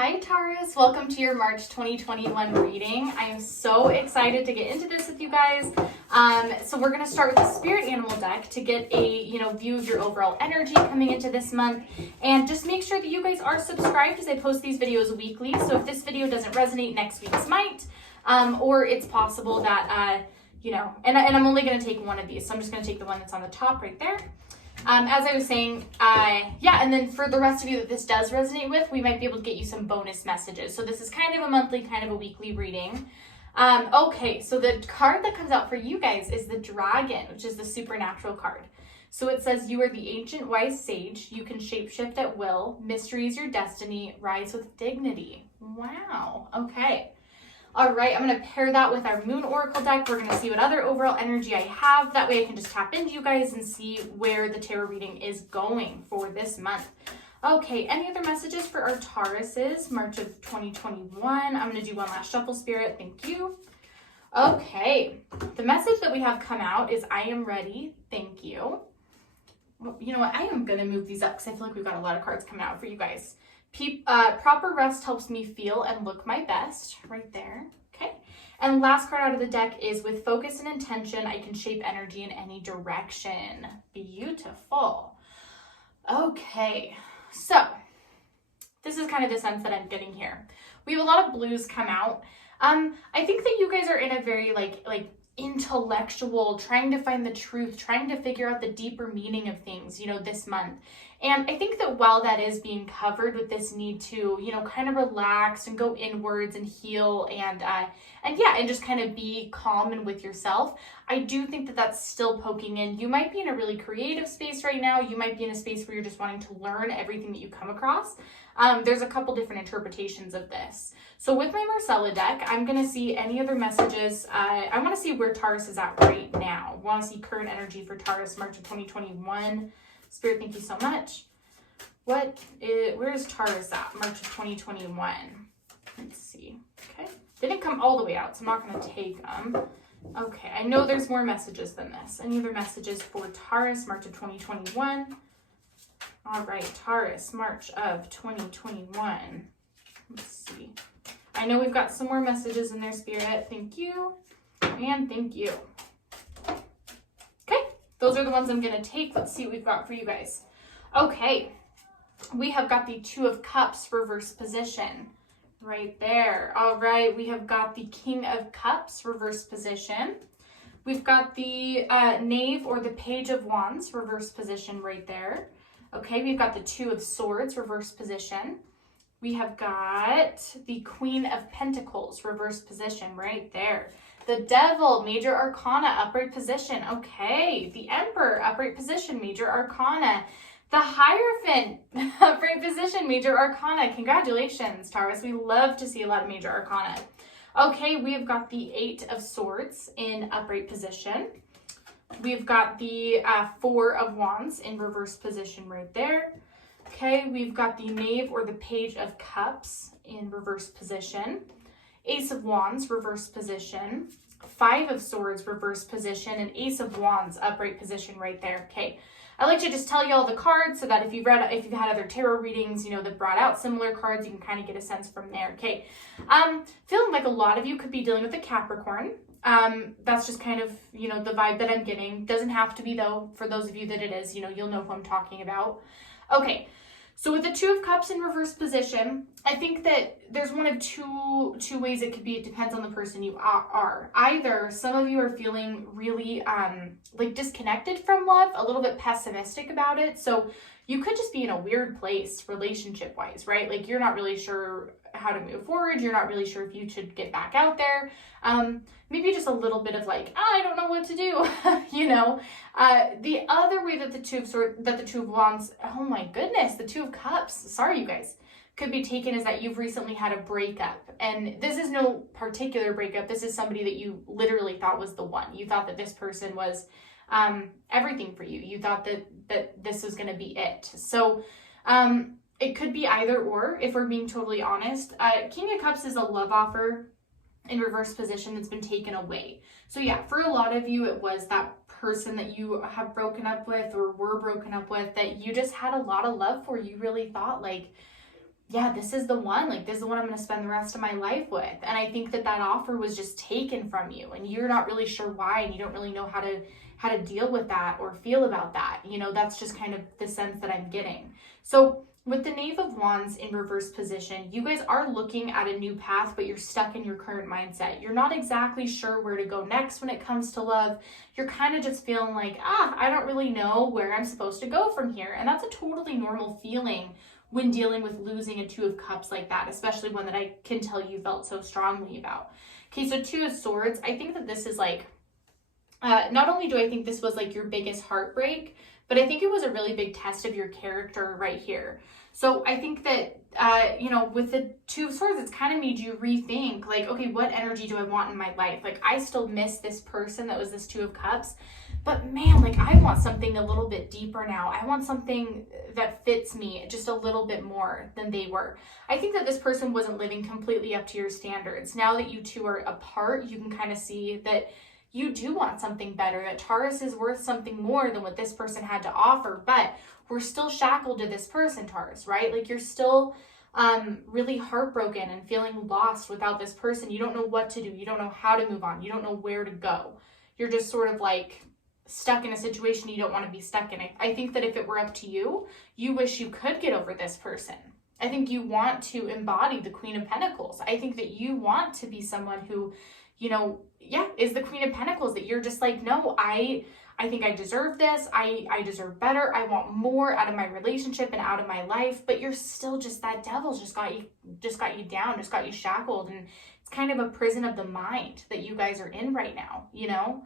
Hi Taurus, welcome to your March 2021 reading. I am so excited to get into this with you guys. So we're going to start with the spirit animal deck to get a view of your overall energy coming into this month, and just make sure that you guys are subscribed as I post these videos weekly. So if this video doesn't resonate, next week's might, or it's possible that and I'm only going to take one of these, so I'm just going to take the one that's on the top right there. As I was saying, and then for the rest of you that this does resonate with, we might be able to get you some bonus messages. So this is kind of a monthly, kind of a weekly reading. Okay, so the card that comes out for you guys is the Dragon, which is the supernatural card. So it says, you are the ancient wise sage. You can shapeshift at will. Mystery is your destiny. Rise with dignity. Wow. Okay. All right, I'm going to pair that with our Moon Oracle deck. We're going to see what other overall energy I have. That way I can just tap into you guys and see where the tarot reading is going for this month. Okay, any other messages for our Tauruses, March of 2021? I'm going to do one last shuffle, Spirit. Thank you. Okay, the message that we have come out is, I am ready. Thank you. Well, you know what? I am going to move these up because I feel like we've got a lot of cards coming out for you guys. Proper rest helps me feel and look my best, right there. Okay, and the last card out of the deck is, with focus and intention, I can shape energy in any direction. Beautiful. Okay, so this is kind of the sense that I'm getting here. We have a lot of blues come out. I think that you guys are in a very like intellectual, trying to find the truth, trying to figure out the deeper meaning of things, this month. And I think that while that is being covered with this need to, kind of relax and go inwards and heal and just kind of be calm and with yourself, I do think that that's still poking in. You might be in a really creative space right now. You might be in a space where you're just wanting to learn everything that you come across. There's a couple different interpretations of this. So with my Marcella deck, I'm going to see any other messages. I want to see where Taurus is at right now. I want to see current energy for Taurus, March of 2021. Spirit, thank you so much. Where's Taurus at, March of 2021? Let's see. Okay. They didn't come all the way out, so I'm not going to take them. Okay, I know there's more messages than this. Any other messages for Taurus, March of 2021? All right, Taurus, March of 2021. Let's see. I know we've got some more messages in there, Spirit. Thank you. And thank you. Okay, those are the ones I'm going to take. Let's see what we've got for you guys. Okay, we have got the Two of Cups reverse position right there. All right, we have got the King of Cups reverse position. We've got the Knave or the Page of Wands reverse position right there. Okay, we've got the Two of Swords reverse position. We have got the Queen of Pentacles reverse position right there. The Devil, Major Arcana, upright position. Okay, the Emperor, upright position, Major Arcana. The Hierophant, upright position, Major Arcana. Congratulations, Taurus. We love to see a lot of Major Arcana. Okay, we've got the Eight of Swords in upright position. We've got the Four of Wands in reverse position right there. Okay, we've got the Knave or the Page of Cups in reverse position. Ace of Wands, reverse position. Five of Swords, reverse position. And Ace of Wands, upright position right there. Okay, I like to just tell you all the cards so that if you've had other tarot readings, that brought out similar cards, you can kind of get a sense from there. Okay, feeling like a lot of you could be dealing with a Capricorn. That's just kind of, the vibe that I'm getting. Doesn't have to be though. For those of you that it is, you'll know who I'm talking about. Okay, so with the Two of Cups in reverse position, I think that there's one of two ways it could be. It depends on the person you are. Either some of you are feeling really disconnected from love, a little bit pessimistic about it. So you could just be in a weird place relationship-wise, right? Like you're not really sure how to move forward. You're not really sure if you should get back out there. Maybe just a little bit of I don't know what to do, The other way that the Two of Wands, oh my goodness, the Two of Cups, sorry you guys, could be taken is that you've recently had a breakup. And this is no particular breakup. This is somebody that you literally thought was the one. You thought that this person was everything for you. You thought that this was going to be it. So it could be either or, if we're being totally honest. King of Cups is a love offer in reverse position that's been taken away. So yeah, for a lot of you, it was that person that you have broken up with or were broken up with that you just had a lot of love for. You really thought yeah, this is the one, like, this is the one I'm going to spend the rest of my life with. And I think that that offer was just taken from you, and you're not really sure why, and you don't really know how to deal with that or feel about that. You know, that's just kind of the sense that I'm getting. So with the Knave of Wands in reverse position, you guys are looking at a new path, but you're stuck in your current mindset. You're not exactly sure where to go next when it comes to love. You're kind of just feeling like, I don't really know where I'm supposed to go from here. And that's a totally normal feeling when dealing with losing a Two of Cups like that, especially one that I can tell you felt so strongly about. Okay, so Two of Swords, I think that this is like, not only do I think this was like your biggest heartbreak, but I think it was a really big test of your character right here. So I think that, you know, with the Two of Swords, it's kind of made you rethink, like, okay, what energy do I want in my life? Like, I still miss this person that was this Two of Cups, but man, like, I want something a little bit deeper now. I want something that fits me just a little bit more than they were. I think that this person wasn't living completely up to your standards. Now that you two are apart, you can kind of see that you do want something better, that Taurus is worth something more than what this person had to offer, but we're still shackled to this person, Taurus, right? Like, you're still really heartbroken and feeling lost without this person. You don't know what to do. You don't know how to move on. You don't know where to go. You're just sort of like stuck in a situation you don't want to be stuck in. I think that if it were up to you, you wish you could get over this person. I think you want to embody the Queen of Pentacles. I think that you want to be someone who, you know, is the Queen of Pentacles, that you're just like, no, I think I deserve this. I deserve better. I want more out of my relationship and out of my life. But you're still just, that devil's just got you down, just got you shackled. And it's kind of a prison of the mind that you guys are in right now, you know?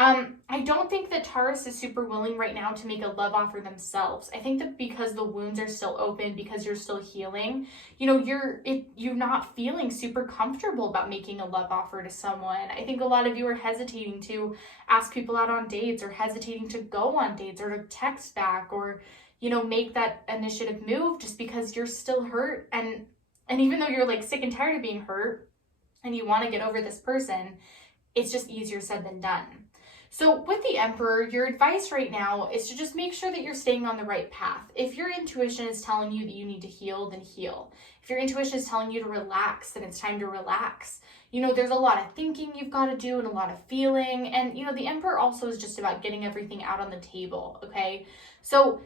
I don't think that Taurus is super willing right now to make a love offer themselves. I think that because the wounds are still open, because you're still healing, you know, you're not feeling super comfortable about making a love offer to someone. I think a lot of you are hesitating to ask people out on dates, or hesitating to go on dates, or to text back, or, you know, make that initiative move, just because you're still hurt. And even though you're like sick and tired of being hurt and you want to get over this person, it's just easier said than done. So with the Emperor, your advice right now is to just make sure that you're staying on the right path. If your intuition is telling you that you need to heal, then heal. If your intuition is telling you to relax, then it's time to relax. You know, there's a lot of thinking you've got to do and a lot of feeling. And, you know, the Emperor also is just about getting everything out on the table, okay? So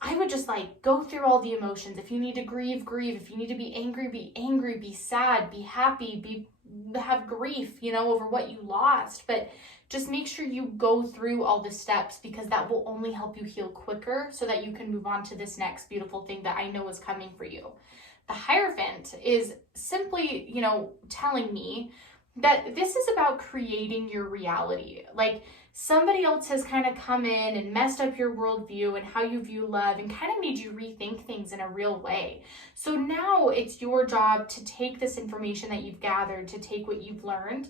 I would just like go through all the emotions. If you need to grieve, grieve. If you need to be angry, be sad, be happy, have grief, you know, over what you lost. But just make sure you go through all the steps, because that will only help you heal quicker, so that you can move on to this next beautiful thing that I know is coming for you. The Hierophant is simply, you know, telling me that this is about creating your reality. Like, somebody else has kind of come in and messed up your worldview and how you view love, and kind of made you rethink things in a real way. So now it's your job to take this information that you've gathered, to take what you've learned,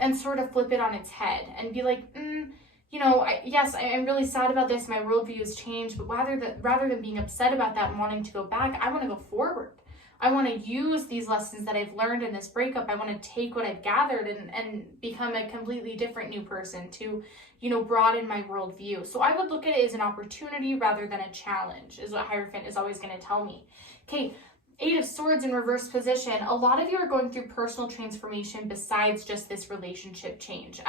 and sort of flip it on its head and be like, you know, yes, I'm really sad about this. My worldview has changed, but rather than being upset about that and wanting to go back, I want to go forward. I want to use these lessons that I've learned in this breakup. I want to take what I've gathered and become a completely different new person to, you know, broaden my worldview. So I would look at it as an opportunity rather than a challenge, is what Hierophant is always going to tell me. Okay. Eight of Swords in reverse position. A lot of you are going through personal transformation besides just this relationship change.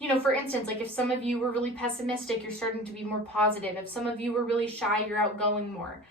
You know, for instance, like if some of you were really pessimistic, you're starting to be more positive. If some of you were really shy, you're outgoing more.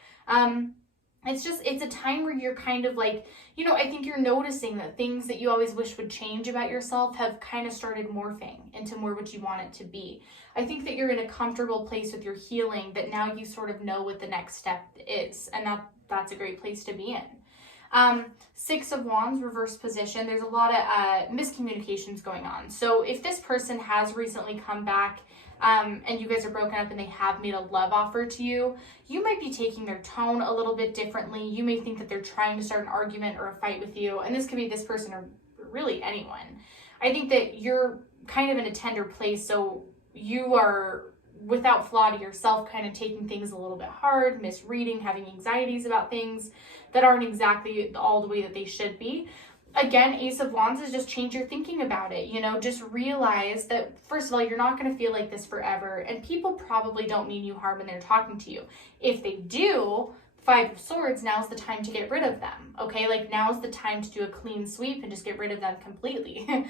It's a time where you're kind of like, you know, I think you're noticing that things that you always wish would change about yourself have kind of started morphing into more what you want it to be. I think that you're in a comfortable place with your healing, that now you sort of know what the next step is, and that's a great place to be in. Six of Wands, reverse position. There's a lot of miscommunications going on. So if this person has recently come back and you guys are broken up and they have made a love offer to you, you might be taking their tone a little bit differently. You may think that they're trying to start an argument or a fight with you. And this could be this person or really anyone. I think that you're kind of in a tender place. So you are, without flaw to yourself, kind of taking things a little bit hard, misreading, having anxieties about things that aren't exactly all the way that they should be. Again, Ace of Wands is just change your thinking about it. You know, just realize that, first of all, you're not going to feel like this forever. And people probably don't mean you harm when they're talking to you. If they do, Five of Swords, now's the time to get rid of them, okay? Like, now's the time to do a clean sweep and just get rid of them completely.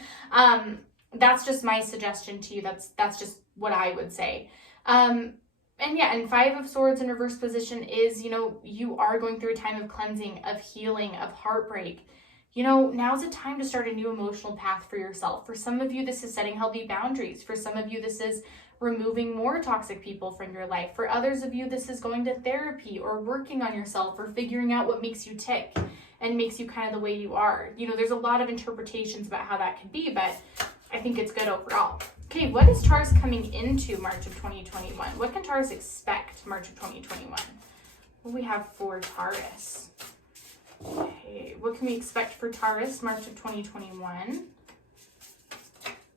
That's just my suggestion to you. That's just what I would say. And yeah, and Five of Swords in reverse position is, you are going through a time of cleansing, of healing, of heartbreak. Now's a time to start a new emotional path for yourself. For some of you, this is setting healthy boundaries. For some of you, this is removing more toxic people from your life. For others of you, this is going to therapy or working on yourself or figuring out what makes you tick and makes you kind of the way you are. There's a lot of interpretations about how that could be, but I think it's good overall. Okay, what is Taurus coming into March of 2021? What can Taurus expect March of 2021? What do we have for Taurus? Okay, what can we expect for Taurus March of 2021?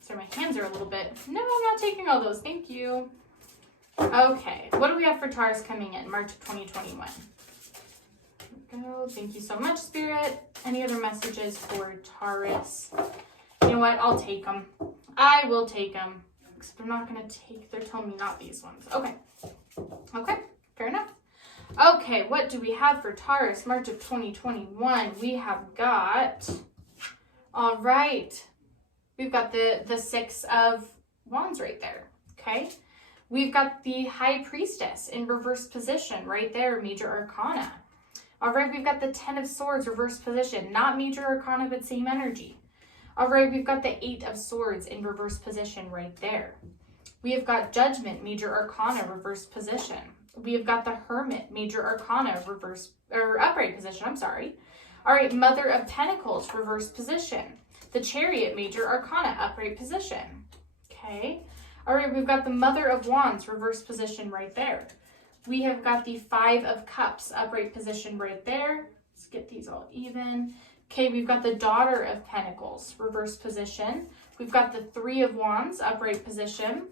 Sorry, my hands are a little bit... No, I'm not taking all those. Thank you. Okay, what do we have for Taurus coming in March of 2021? There we go. Thank you so much, Spirit. Any other messages for Taurus? You know what? I'll take them. I will take them. Except I'm not going to take... They're telling me not these ones. Okay. Okay, fair enough. Okay, what do we have for Taurus March of 2021? We have got... All right. We've got the Six of Wands right there, okay? We've got the High Priestess in reverse position right there, Major Arcana. All right, we've got the Ten of Swords reverse position, not Major Arcana, but same energy. All right, we've got the Eight of Swords in reverse position right there. We have got Judgment, Major Arcana, reverse position. We have got the Hermit, Major Arcana, upright position, I'm sorry. All right, Mother of Pentacles, reverse position. The Chariot, Major Arcana, upright position. Okay. All right, we've got the Mother of Wands, reverse position right there. We have got the Five of Cups, upright position right there. Let's get these all even. Okay, we've got the Daughter of Pentacles, reverse position. We've got the Three of Wands, upright position.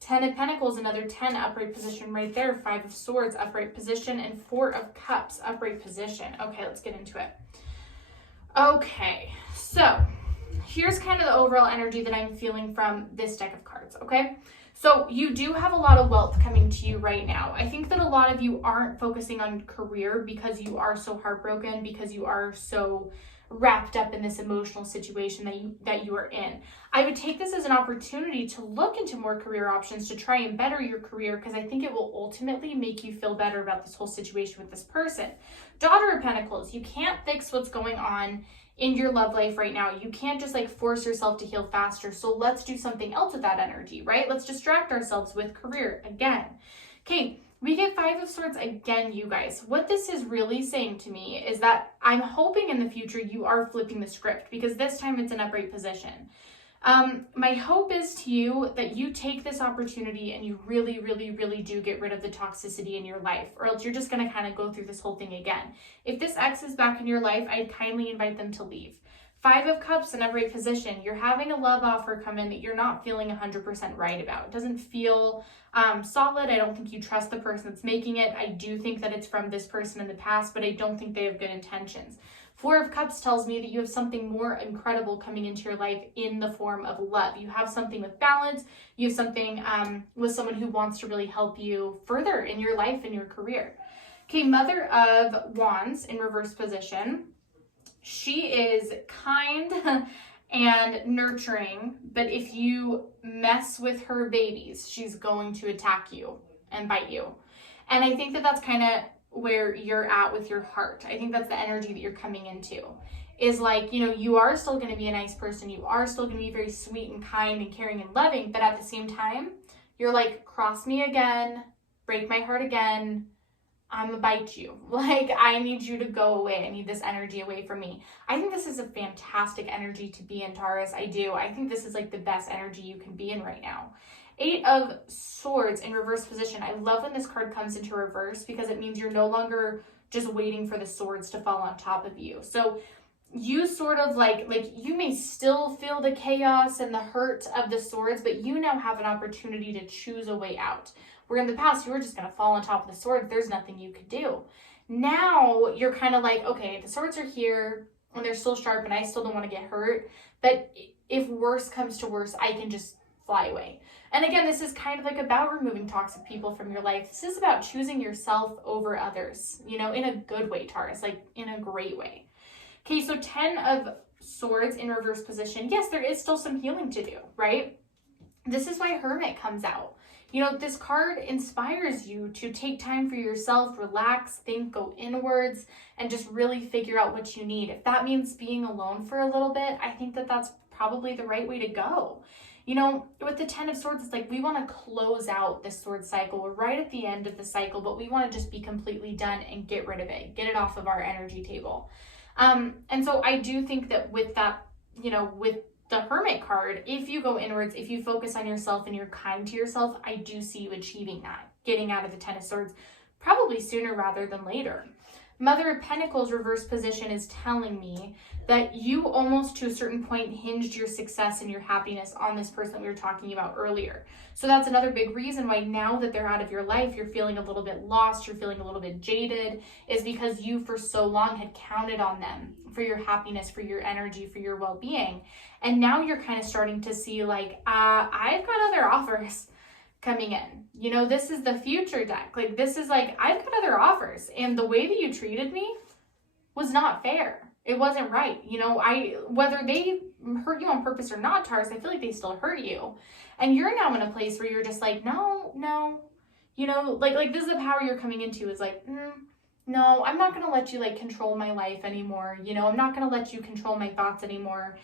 Ten of Pentacles, another 10, upright position right there. Five of Swords, upright position. And Four of Cups, upright position. Okay, let's get into it. Okay, so here's kind of the overall energy that I'm feeling from this deck of cards, okay? So you do have a lot of wealth coming to you right now. I think that a lot of you aren't focusing on career because you are so heartbroken, because you are so wrapped up in this emotional situation that you are in. I would take this as an opportunity to look into more career options to try and better your career, because I think it will ultimately make you feel better about this whole situation with this person. Daughter of Pentacles, you can't fix what's going on in your love life right now. You can't just force yourself to heal faster. So let's do something else with that energy, right? Let's distract ourselves with career again. Okay, we get Five of Swords again, you guys. What this is really saying to me is that I'm hoping in the future you are flipping the script, because this time it's an upright position. My hope is to you that you take this opportunity and you really, really, really do get rid of the toxicity in your life, or else you're just going to kind of go through this whole thing again. If this ex is back in your life, I'd kindly invite them to leave. Five of Cups in upright position. You're having a love offer come in that you're not feeling 100% right about. It doesn't feel solid. I don't think you trust the person that's making it. I do think that it's from this person in the past, but I don't think they have good intentions. Four of Cups tells me that you have something more incredible coming into your life in the form of love. You have something with balance. You have something with someone who wants to really help you further in your life and your career. Okay, Mother of Wands in reverse position. She is kind and nurturing, but if you mess with her babies, she's going to attack you and bite you. And I think that that's kind of where you're at with your heart. I think that's the energy that you're coming into, is you are still going to be a nice person. You are still going to be very sweet and kind and caring and loving, but at the same time, you're cross me again, break my heart again, I'm gonna bite you. I need you to go away. I need this energy away from me. I think this is a fantastic energy to be in, Taurus. I do. I think this is the best energy you can be in right now. Eight of Swords in reverse position. I love when this card comes into reverse, because it means you're no longer just waiting for the swords to fall on top of you. So you sort of you may still feel the chaos and the hurt of the swords, but you now have an opportunity to choose a way out. Where in the past, you were just going to fall on top of the sword. There's nothing you could do. Now, you're kind of okay, the swords are here, and they're still sharp, and I still don't want to get hurt. But if worse comes to worse, I can just fly away. And again, this is kind of like about removing toxic people from your life. This is about choosing yourself over others, you know, in a good way, Taurus, like in a great way. Okay, so 10 of Swords in reverse position. Yes, there is still some healing to do, right? This is why Hermit comes out. You know, this card inspires you to take time for yourself, relax, think, go inwards, and just really figure out what you need. If that means being alone for a little bit, I think that that's probably the right way to go. You know, with the 10 of Swords, it's like we want to close out this sword cycle. We're right at the end of the cycle, but we want to just be completely done and get rid of it, get it off of our energy table. And so I do think that with that, you know, with the Hermit card, if you go inwards, if you focus on yourself and you're kind to yourself, I do see you achieving that, getting out of the 10 of Swords, probably sooner rather than later. Mother of Pentacles reverse position is telling me that you almost to a certain point hinged your success and your happiness on this person we were talking about earlier. So that's another big reason why now that they're out of your life, you're feeling a little bit lost, you're feeling a little bit jaded, is because you for so long had counted on them for your happiness, for your energy, for your well-being. And now you're kind of starting to see like, I've got other offers coming in. You know, this is the future deck. Like, this is like, I've got other offers. And the way that you treated me was not fair. It wasn't right. You know, whether they hurt you on purpose or not, Taurus, I feel like they still hurt you. And you're now in a place where you're just like, no, you know, like this is the power you're coming into is like, no, I'm not going to let you like control my life anymore. You know, I'm not going to let you control my thoughts anymore.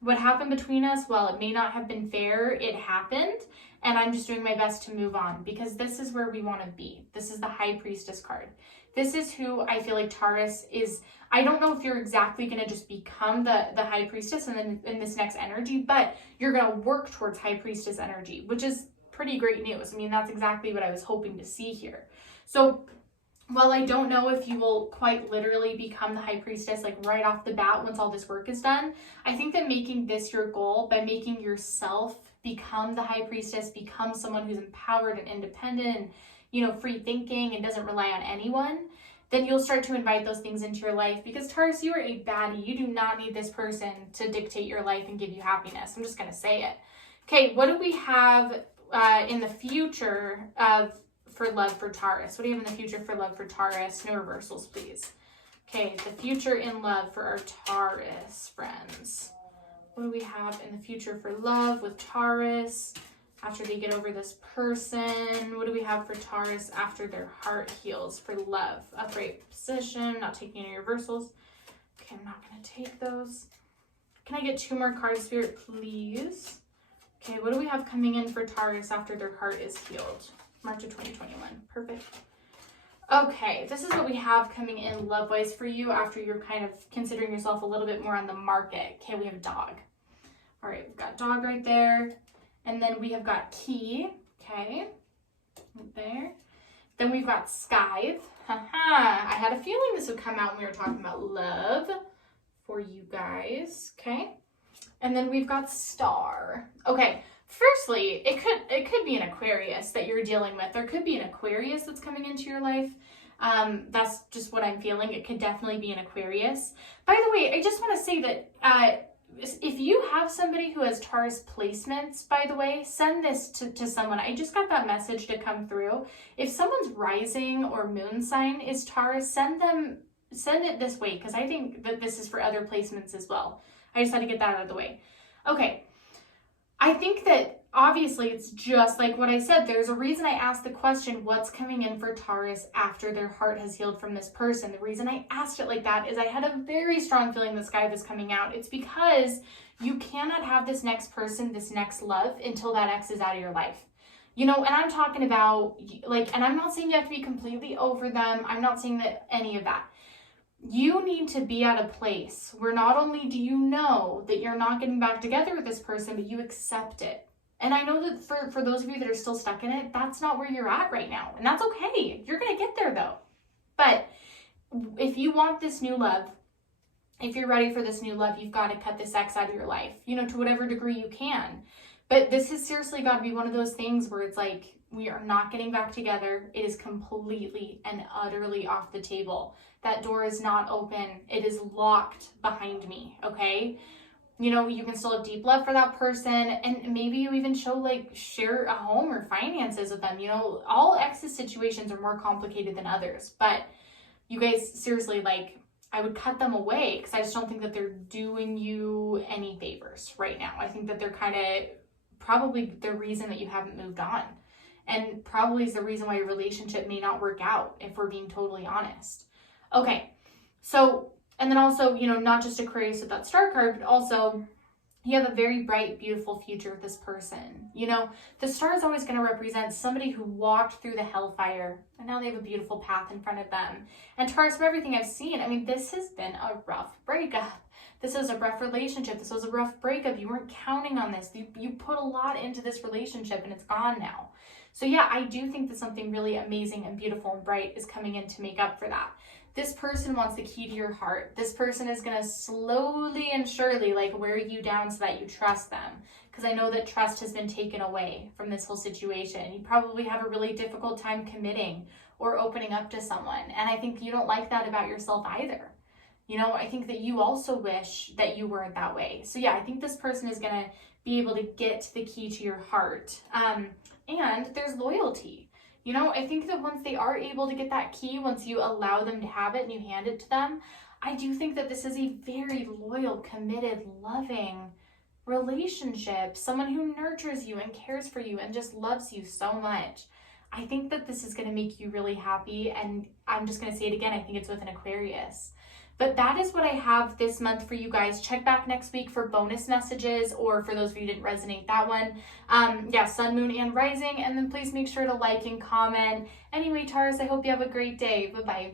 What happened between us, while it may not have been fair, it happened. And I'm just doing my best to move on because this is where we want to be. This is the High Priestess card. This is who I feel like Taurus is. I don't know if you're exactly going to just become the High Priestess and then in this next energy, but you're going to work towards High Priestess energy, which is pretty great news. I mean, that's exactly what I was hoping to see here. So while I don't know if you will quite literally become the High Priestess like right off the bat once all this work is done, I think that making this your goal by making yourself become the High Priestess, become someone who's empowered and independent and, you know, free thinking and doesn't rely on anyone, then you'll start to invite those things into your life because Taurus, you are a baddie. You do not need this person to dictate your life and give you happiness. I'm just going to say it. Okay, what do we have in the future for love for Taurus? What do you have in the future for love for Taurus? No reversals, please. Okay, the future in love for our Taurus friends. What do we have in the future for love with Taurus after they get over this person? What do we have for Taurus after their heart heals for love? Upright position, not taking any reversals. Okay, I'm not going to take those. Can I get 2 more cards, Spirit, please? Okay, what do we have coming in for Taurus after their heart is healed? March of 2021. Perfect. Okay, this is what we have coming in love-wise for you after you're kind of considering yourself a little bit more on the market. Okay, we have dog. All right, we've got dog right there. And then we have got key. Okay, right there. Then we've got scythe. I had a feeling this would come out when we were talking about love for you guys. Okay. And then we've got star. Okay. Firstly, it could be an Aquarius that you're dealing with. There could be an Aquarius that's coming into your life. That's just what I'm feeling. It could definitely be an Aquarius. By the way, I just want to say that if you have somebody who has Taurus placements, by the way, send this to someone. I just got that message to come through. If someone's rising or moon sign is Taurus, send it this way because I think that this is for other placements as well. I just had to get that out of the way. Okay. I think that obviously it's just like what I said. There's a reason I asked the question, what's coming in for Taurus after their heart has healed from this person? The reason I asked it like that is I had a very strong feeling the sky was coming out. It's because you cannot have this next person, this next love until that ex is out of your life. You know, and I'm talking about like, and I'm not saying you have to be completely over them. I'm not saying that any of that. You need to be at a place where not only do you know that you're not getting back together with this person, but you accept it. And I know that for those of you that are still stuck in it, that's not where you're at right now. And that's okay. You're going to get there though. But if you want this new love, if you're ready for this new love, you've got to cut this ex out of your life, you know, to whatever degree you can. But this has seriously got to be one of those things where it's like, we are not getting back together. It is completely and utterly off the table. That door is not open. It is locked behind me, okay? you know, you can still have deep love for that person, and maybe you even share a home or finances with them. You know, all exes situations are more complicated than others, but you guys, seriously, like, I would cut them away because I just don't think that they're doing you any favors right now. I think that they're kind of probably the reason that you haven't moved on, and probably is the reason why your relationship may not work out, if we're being totally honest. Okay, so, and then also, you know, not just Aquarius with that star card, but also you have a very bright, beautiful future with this person. You know, the star is always going to represent somebody who walked through the hellfire and now they have a beautiful path in front of them. And Taurus, from everything I've seen, I mean, this has been a rough breakup. This was a rough relationship. This was a rough breakup. You weren't counting on this. You put a lot into this relationship and it's gone now. So yeah, I do think that something really amazing and beautiful and bright is coming in to make up for that. This person wants the key to your heart. This person is going to slowly and surely like wear you down so that you trust them. Because I know that trust has been taken away from this whole situation. You probably have a really difficult time committing or opening up to someone. And I think you don't like that about yourself either. You know, I think that you also wish that you weren't that way. So yeah, I think this person is going to be able to get the key to your heart. And there's loyalty. You know, I think that once they are able to get that key, once you allow them to have it and you hand it to them, I do think that this is a very loyal, committed, loving relationship. Someone who nurtures you and cares for you and just loves you so much. I think that this is going to make you really happy. And I'm just going to say it again. I think it's with an Aquarius. But that is what I have this month for you guys. Check back next week for bonus messages, or for those of you who didn't resonate, that one. Yeah, sun, moon, and rising. And then please make sure to like and comment. Anyway, Taurus, I hope you have a great day. Bye-bye.